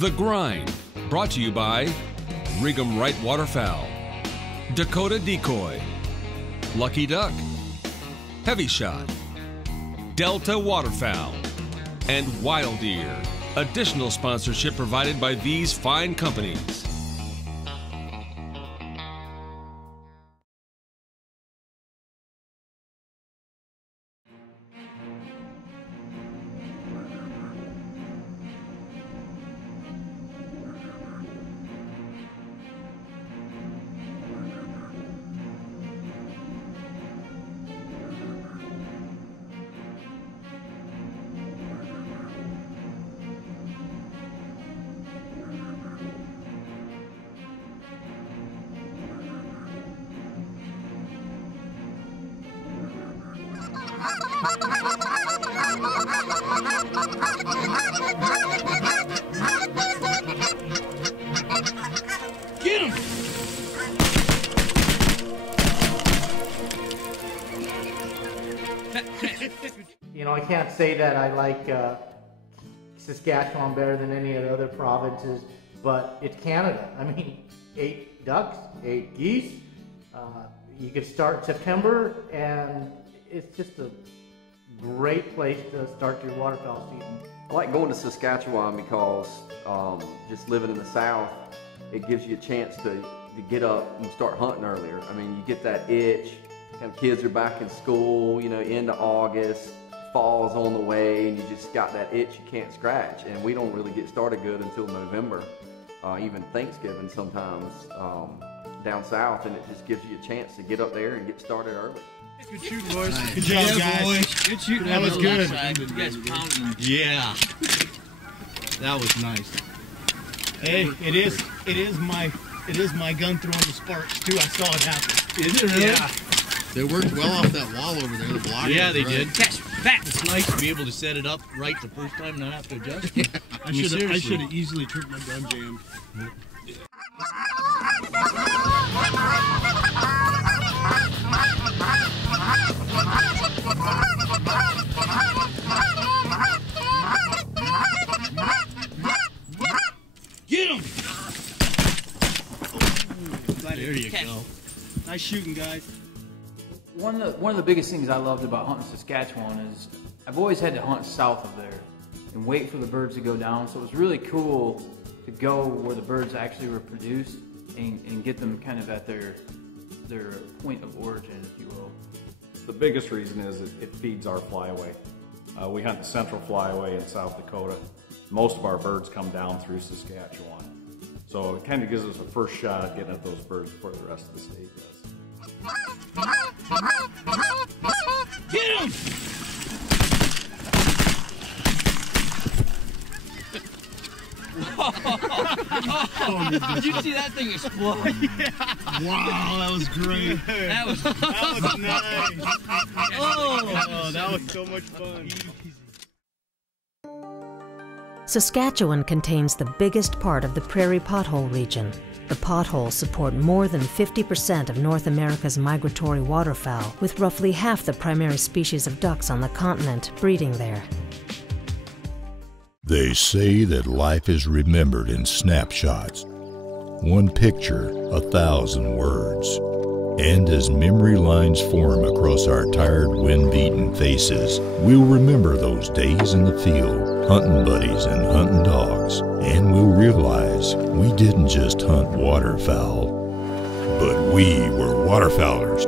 The Grind, brought to you by Rig'em Right Waterfowl, Dakota Decoy, Lucky Duck, Heavy Shot, Delta Waterfowl, and Wild Ear. Additional sponsorship provided by these fine companies. Get him! You know, I can't say that I like Saskatchewan better than any of the other provinces, but it's Canada. I mean, 8 ducks, 8 geese. You could start September, and it's just a great place to start your waterfowl season. I like going to Saskatchewan because just living in the South, it gives you a chance to get up and start hunting earlier. I mean, you get that itch. Kind of kids are back in school, you know, into August, fall's on the way, and you just got that itch you can't scratch. And we don't really get started good until November, even Thanksgiving sometimes down south, and it just gives you a chance to get up there and get started early. Good shooting, boys. Nice. Good job, guys. Boys. Good shooting. That was good. You guys pounding. Yeah. That was nice. Hey, it is my gun throwing the sparks too. I saw it happen. Is it really? Yeah. They worked well off that wall over there. The block. Yeah, they right. did. It's nice to be able to set it up right the first time and not have to adjust. Yeah. I should have easily tripped my gun jam. Get him! There you go. Nice shooting, guys. One of the biggest things I loved about hunting Saskatchewan is I've always had to hunt south of there and wait for the birds to go down. So it was really cool to go where the birds actually were produced and get them kind of at their point of origin, if you will. The biggest reason is it feeds our flyway. We hunt the central flyway in South Dakota. Most of our birds come down through Saskatchewan. So it kind of gives us a first shot at getting at those birds before the rest of the state does. Get him! Did you see that thing explode? Yeah. Wow, that was great. That was nice. Oh, that was so much fun. Saskatchewan contains the biggest part of the prairie pothole region. The potholes support more than 50% of North America's migratory waterfowl, with roughly half the primary species of ducks on the continent breeding there. They say that life is remembered in snapshots. One picture, 1,000 words. And as memory lines form across our tired, wind-beaten faces, we'll remember those days in the field, hunting buddies and hunting dogs, and we'll realize we didn't just hunt waterfowl, but we were waterfowlers.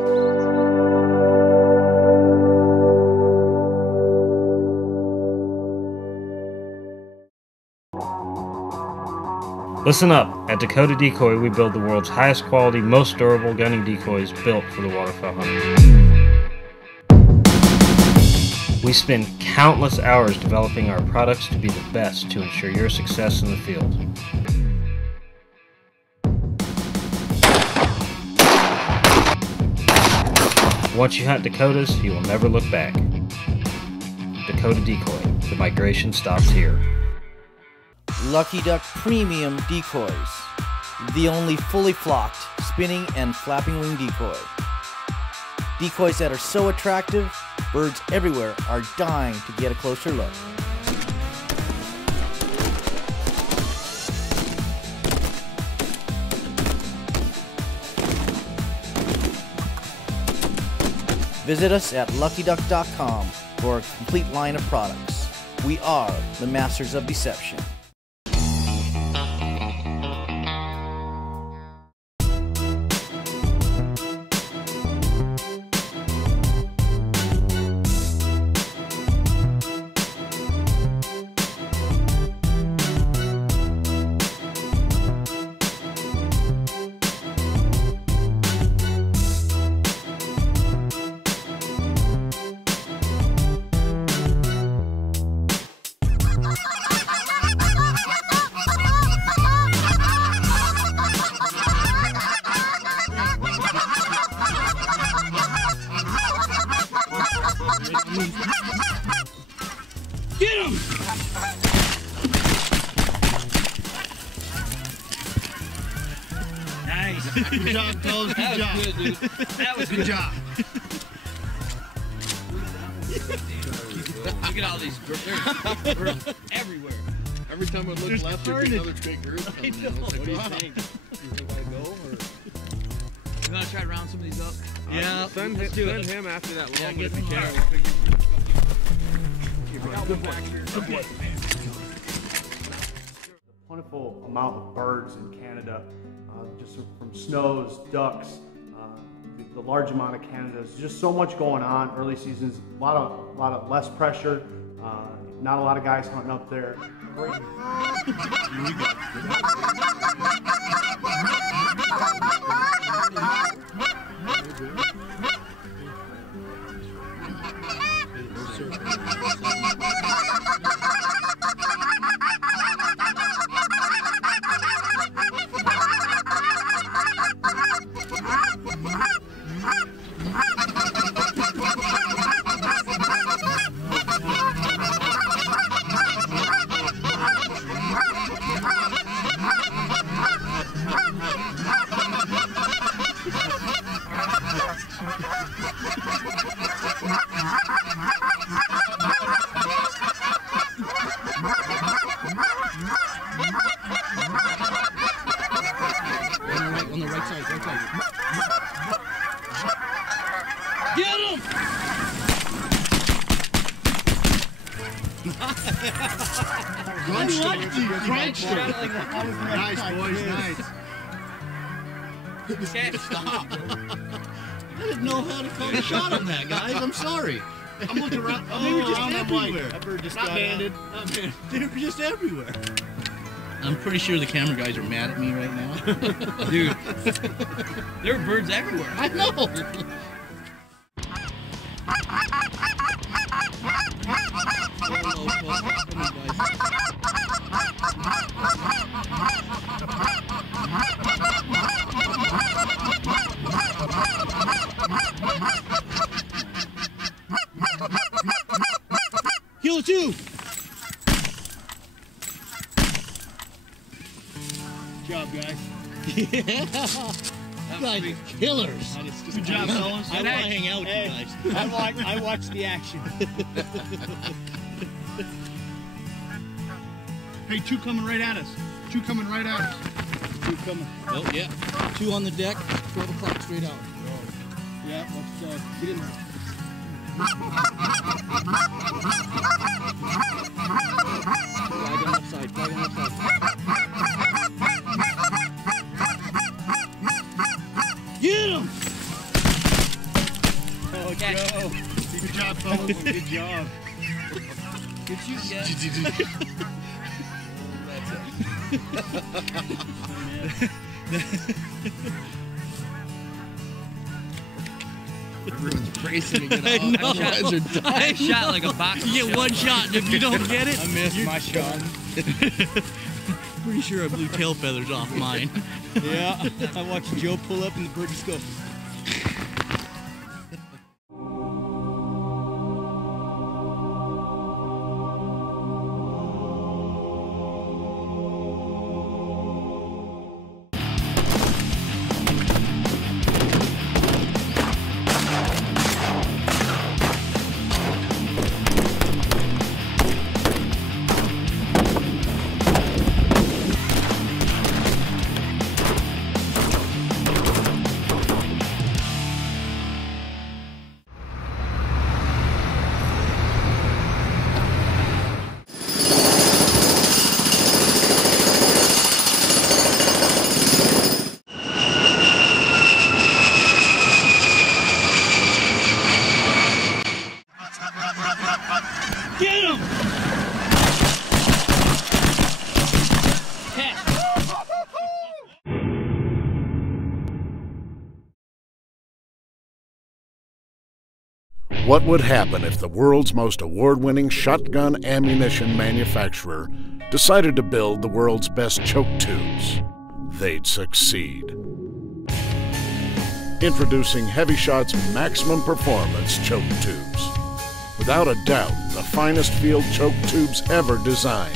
Listen up. At Dakota Decoy, we build the world's highest quality, most durable gunning decoys built for the waterfowl hunter. We spend countless hours developing our products to be the best to ensure your success in the field. Once you hunt Dakotas, you will never look back. Dakota Decoy. The migration stops here. Lucky Duck Premium Decoys. The only fully flocked, spinning and flapping wing decoy. Decoys that are so attractive, birds everywhere are dying to get a closer look. Visit us at luckyduck.com for a complete line of products. We are the masters of deception. Get him! Nice. Good job, fellas. Good job. Good, dude. That was good job. Look at all these birds everywhere. Every time I look left, there's another big group. I know. What do you think? You think I go or? You want to try to round some of these up? Yeah. Send him after that long one if you can. Plentiful amount of birds in Canada, just from snows, ducks, the large amount of Canada. There's just so much going on. Early seasons, a lot of less pressure. Not a lot of guys hunting up there. Great. On the right side, right side. Get him! Nice, boys, nice. Stop. I didn't know how to call a shot on that, guys. I'm sorry. I'm looking around. They were just everywhere. That bird just Not got banded. They were just everywhere. I'm pretty sure the camera guys are mad at me right now. Dude, there are birds everywhere. I know. Kill it too. Good job, guys. Yeah. You guys are killers. Good job, fellas. I want to hang out with you guys. I watched the action. Hey, two coming right at us. Two coming right at us. Two coming. Oh, yeah. 2 on the deck, 12 o'clock straight out. Yeah, let's get in there. Flag on left side, flag on left side. Get him! Oh, Joe. Good job, fellas. Good job. Good shoot, guys. Everyone's bracing to get off. You guys are dying. I shot like a box. You get one shot, and if you don't get it, I missed my shot. Pretty sure I blew tail feathers off mine. Yeah, I watched Joe pull up and the bird just go. Get him! What would happen if the world's most award-winning shotgun ammunition manufacturer decided to build the world's best choke tubes? They'd succeed. Introducing HEVI-Shot's maximum performance choke tubes. Without a doubt, the finest field choke tubes ever designed.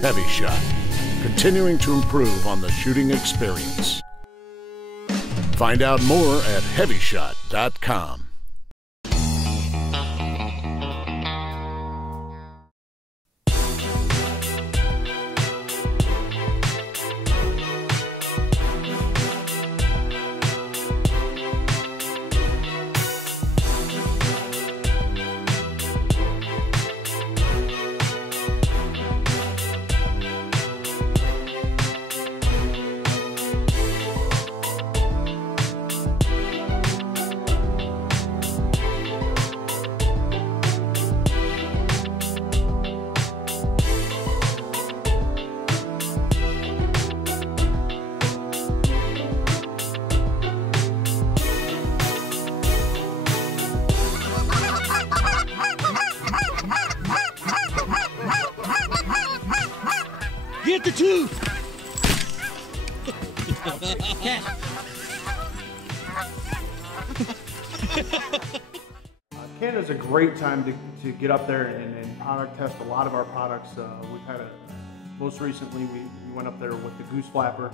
HEVI-Shot, continuing to improve on the shooting experience. Find out more at HEVIShot.com. Get the tube! Canada's a great time to get up there and product test a lot of our products. We've had most recently we went up there with the goose flapper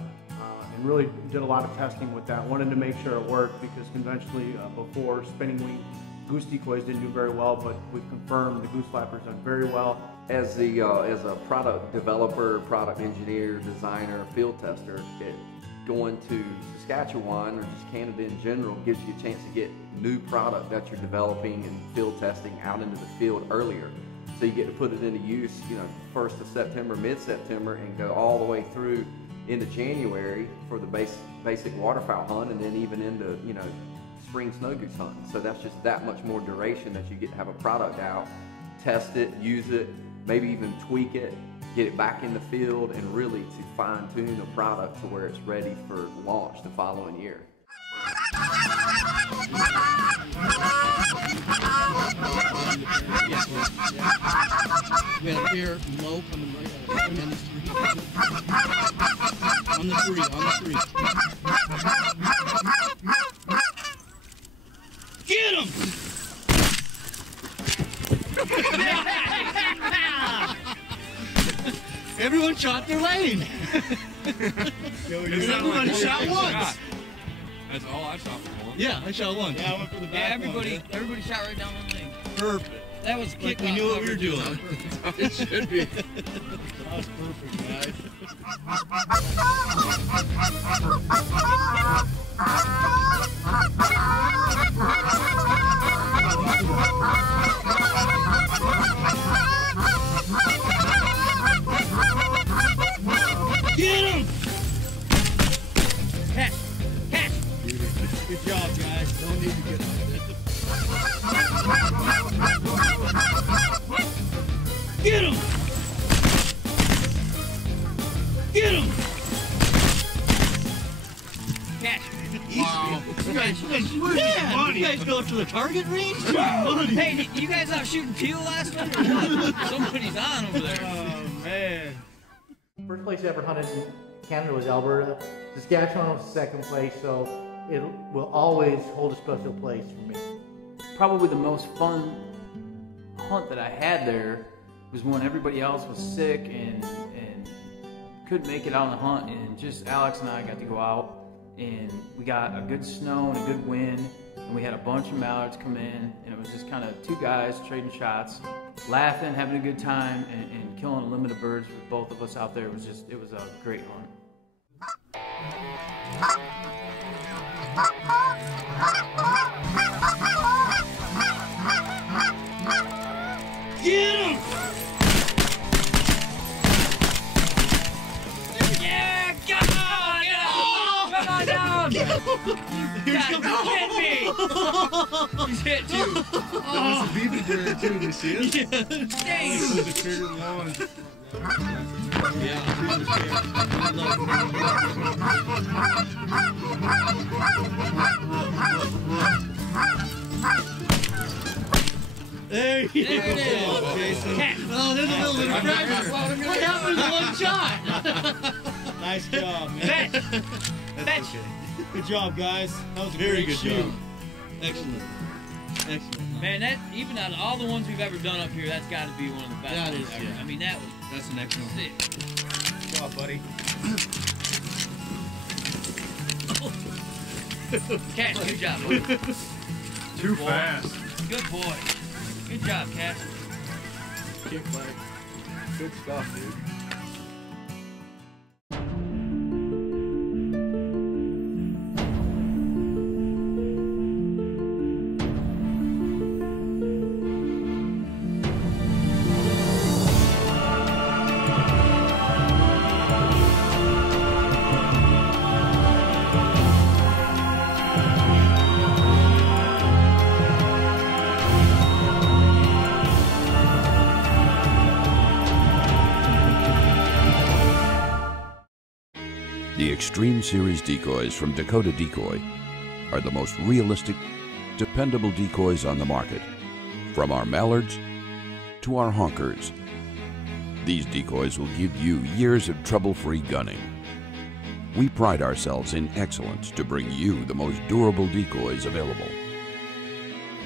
and really did a lot of testing with that. Wanted to make sure it worked because conventionally before spinning wing goose decoys didn't do very well, but we've confirmed the goose flapper's done very well. As a product developer, product engineer, designer, field tester, going to Saskatchewan or just Canada in general gives you a chance to get new product that you're developing and field testing out into the field earlier. So you get to put it into use, 1st of September, mid-September, and go all the way through into January for the basic waterfowl hunt, and then even into spring snow goose hunting. So that's just that much more duration that you get to have a product out, test it, use it, maybe even tweak it, get it back in the field, and really to fine-tune a product to where it's ready for launch the following year. We have here low coming right out of on the three. Get him! Everyone shot their lane. Everyone shot once. That's all I shot for one. Yeah, I shot one. Yeah, I went for the back everybody shot right down the lane. Perfect. That was like we knew what we were doing. It should be. That was perfect, guys. Get him! Catch! Good job, guys. No need to get on this. Get him! Get him! Catch! Wow. You guys go to the target range? Hey, you guys out shooting teal last night or what? Somebody's on over there. Oh, man. First place I ever hunted in Canada was Alberta. Saskatchewan was second place, so it will always hold a special place for me. Probably the most fun hunt that I had there was when everybody else was sick and couldn't make it out on the hunt, and just Alex and I got to go out, and we got a good snow and a good wind, and we had a bunch of mallards come in, and it was just kind of two guys trading shots, laughing, having a good time, and killing a limit of birds with both of us out there. It was a great hunt. Get him! Yeah, come on down! Come on down! He's hit me! He's hit too. There was a beaver there too, you see it? Yeah. Dang! The trigger one. There you go. Jason. Oh, there's a little bit of pressure. What happened to one shot? Nice job, man. Fetch. Good job, guys. That was a Very great good shoot. job. Excellent. Excellent. Man, that even out of all the ones we've ever done up here, that's got to be one of the best That ones is, ever. yeah. I mean, that's an excellent sick. Good job, buddy. Cash, good job. Too boy. fast. Good boy. Good job, Cash. Kick back. Good stuff, dude. The Extreme Series decoys from Dakota Decoy are the most realistic, dependable decoys on the market. From our mallards to our honkers, these decoys will give you years of trouble-free gunning. We pride ourselves in excellence to bring you the most durable decoys available.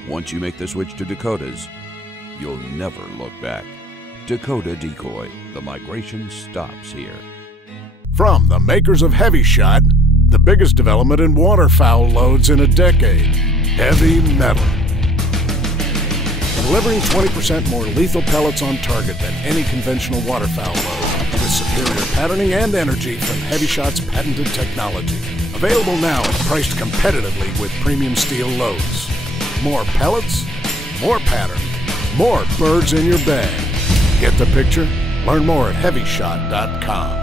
Once you make the switch to Dakotas, you'll never look back. Dakota Decoy, the migration stops here. From the makers of Heavy Shot, the biggest development in waterfowl loads in a decade, Heavy Metal. Delivering 20% more lethal pellets on target than any conventional waterfowl load, with superior patterning and energy from Heavy Shot's patented technology. Available now and priced competitively with premium steel loads. More pellets, more pattern, more birds in your bag. Get the picture? Learn more at HeavyShot.com.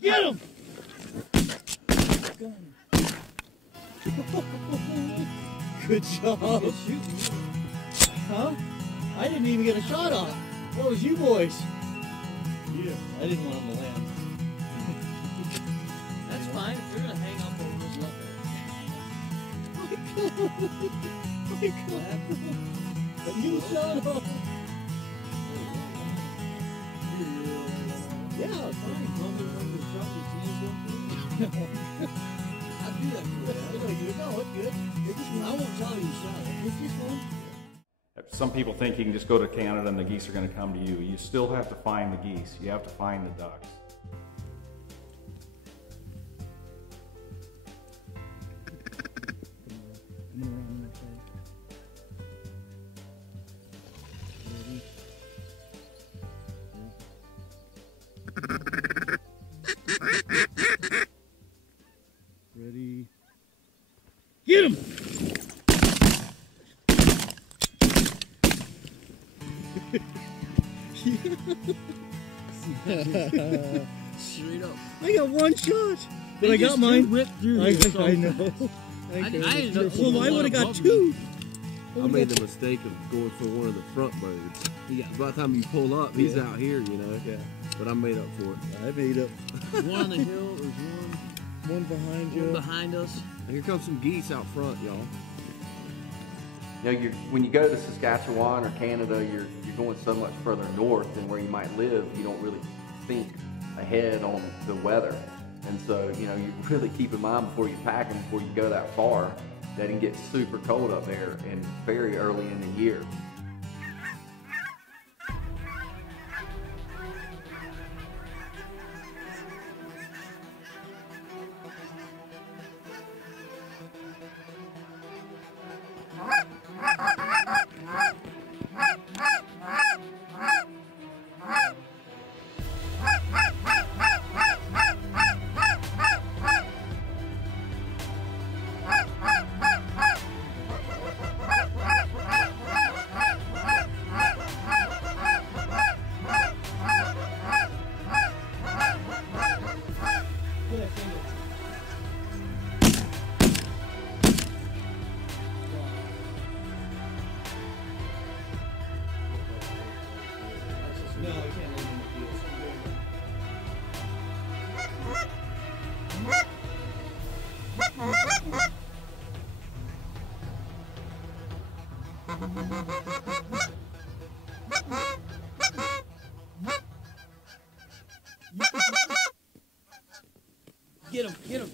Get him! Good job. Good shooting. Huh? I didn't even get a shot off. What was you boys? Yeah. I didn't want him to land. That's fine. If you're going to hang up over this level. A new shot off. Yeah, fine. I'd do that for you. No, it's good. I won't tell you shot it. It's just one. Some people think you can just go to Canada and the geese are going to come to you. You still have to find the geese. You have to find the ducks. Ready. Get him! Straight up. I got one shot, but I got mine. Ripped through I know. I ended up. Well, I would have got two. I made the mistake of going for one of the front birds. Yeah. By the time you pull up, he's out here, you know. Yeah. But I made up for it. I made up. One on the hill, there's one behind you. one behind us. And here comes some geese out front, y'all. You know, when you go to Saskatchewan or Canada, you're going so much further north than where you might live. You don't really think ahead on the weather, and so you know you really keep in mind before you pack them before you go that far. that can get super cold up there and very early in the year. No, we can't leave him in the field. Get him, get him.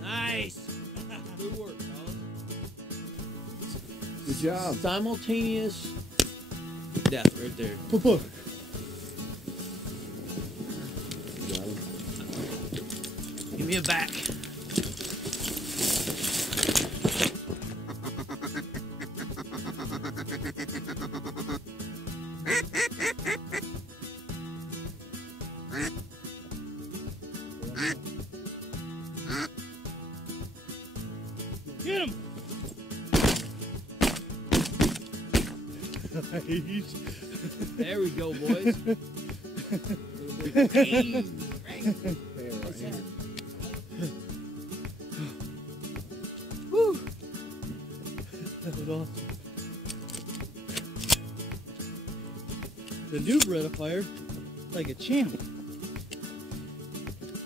Nice. Good work, fellas. Good job. Simultaneous death right there. Give me a back. Get him! There we go, boys. Woo! That was awesome. The new breath of fire, like a champ.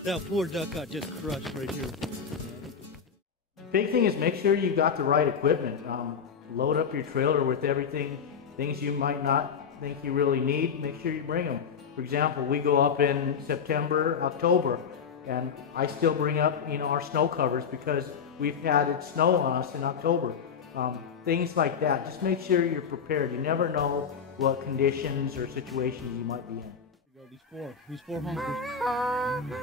That poor duck got just crushed right here. Big thing is make sure you got the right equipment. Load up your trailer with everything, things you might not think you really need, make sure you bring them. For example, we go up in September, October, and I still bring up, our snow covers because we've had it snow on us in October. Things like that. Just make sure you're prepared. You never know what conditions or situations you might be in. These four hunkers.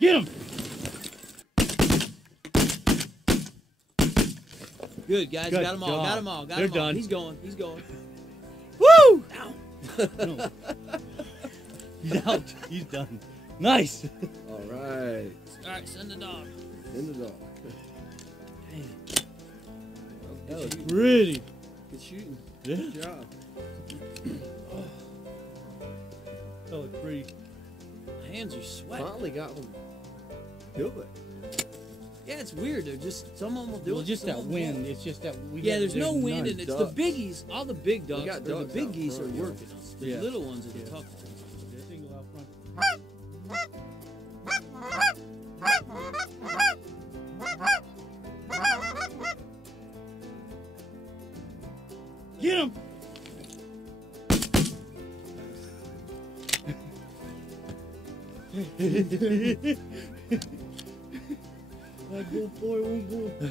Get him! Good, guys. Good got them all. job. Got them all. Got They're them all. done. He's going. He's going. Woo! No. He's out. He's done. Nice. All right. All right, send the dog. Send the dog. That was pretty. Good shooting. Yeah. Good job. That was pretty. Hands are sweating. Finally got them. Do it. Yeah, it's weird. They're just, some of them will do Well, it. just some that of them wind. won't. It's just that we. Yeah, there's no wind, none. and it's the biggies. All the big ducks, got or the ducks big out geese are front, yeah. working us. The Yeah. little ones are the Yeah. tough ones. Single out front. Get him! That good boy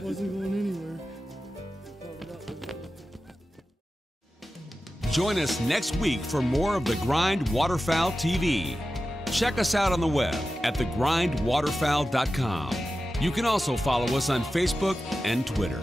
wasn't going anywhere. Join us next week for more of The Grind Waterfowl TV. Check us out on the web at thegrindwaterfowl.com. You can also follow us on Facebook and Twitter.